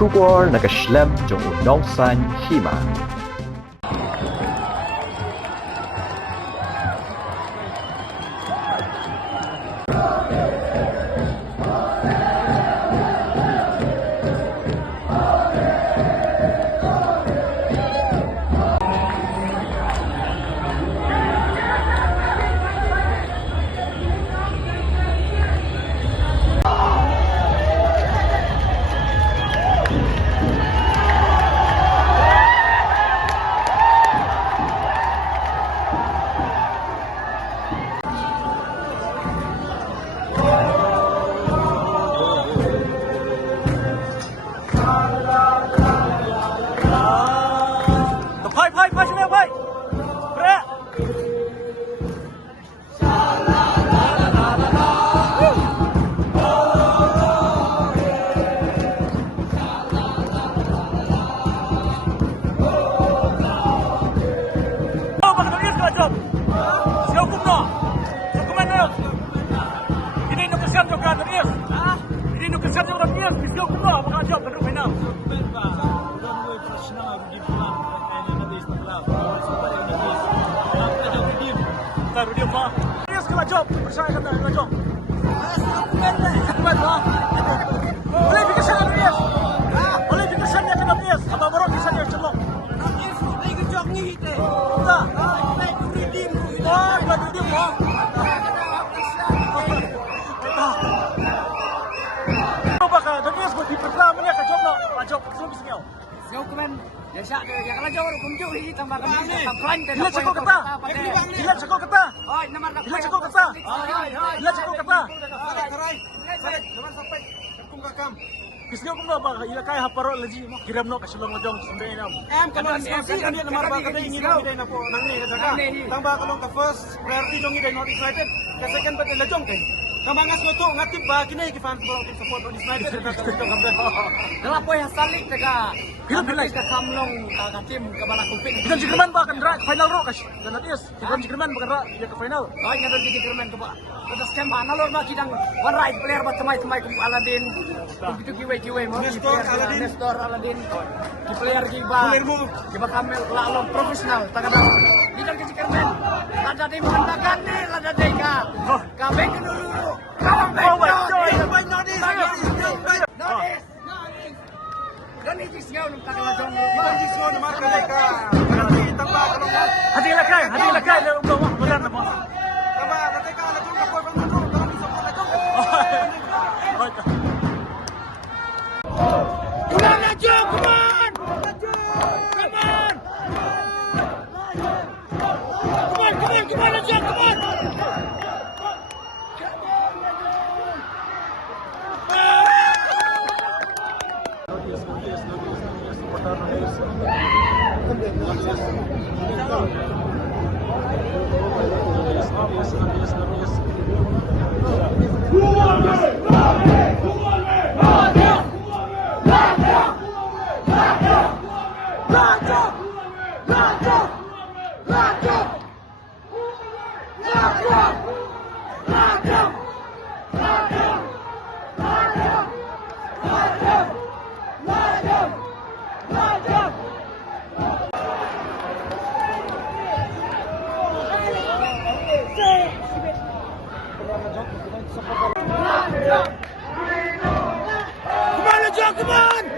出国那个 Schlemm 中有脑山戏嘛。Kisah aku apa? Ia kaya haparok lagi, kiram no kasulong lajong sendiri nam. Kalau kan dia nomor bakal dia ingin dia nak nang ni kata. Tambah kalau ke first priority jong dia not excited. Ke second but lajong kan. Kamangas mo to ngatip ba kini ki fan pro team support on excited kata kita gambar. Dalam poin salik tega. Hidup bilai kita kamlong ka tim ka bala kumpit. Kita Jerman ba kan rak final ro kas. Dan atis kita Jerman ba kan rak dia ke final. Oh nya dan Jerman ka ba. Kita skem analor ba kidang one right player ba temai kum Aladin. Begitu kiwe mo. Nestor Aladin. Ki player ki ba. Ki ba kamel lalong profesional tagada. Bidang ke Jerman. Ada tim handakan ni ada deka. Ka bek dulu. Oh my god. Gani jisngau nung tagalajong. Kita jisngau na marka deka. Nanti tambah kalau hati lakai le umbawa beran mo. Tambah nanti ka lajong ka poy bang mo. Kalau bisa mo lajong. Ulang lajong, come on! Come on, lajong, come on! Come on,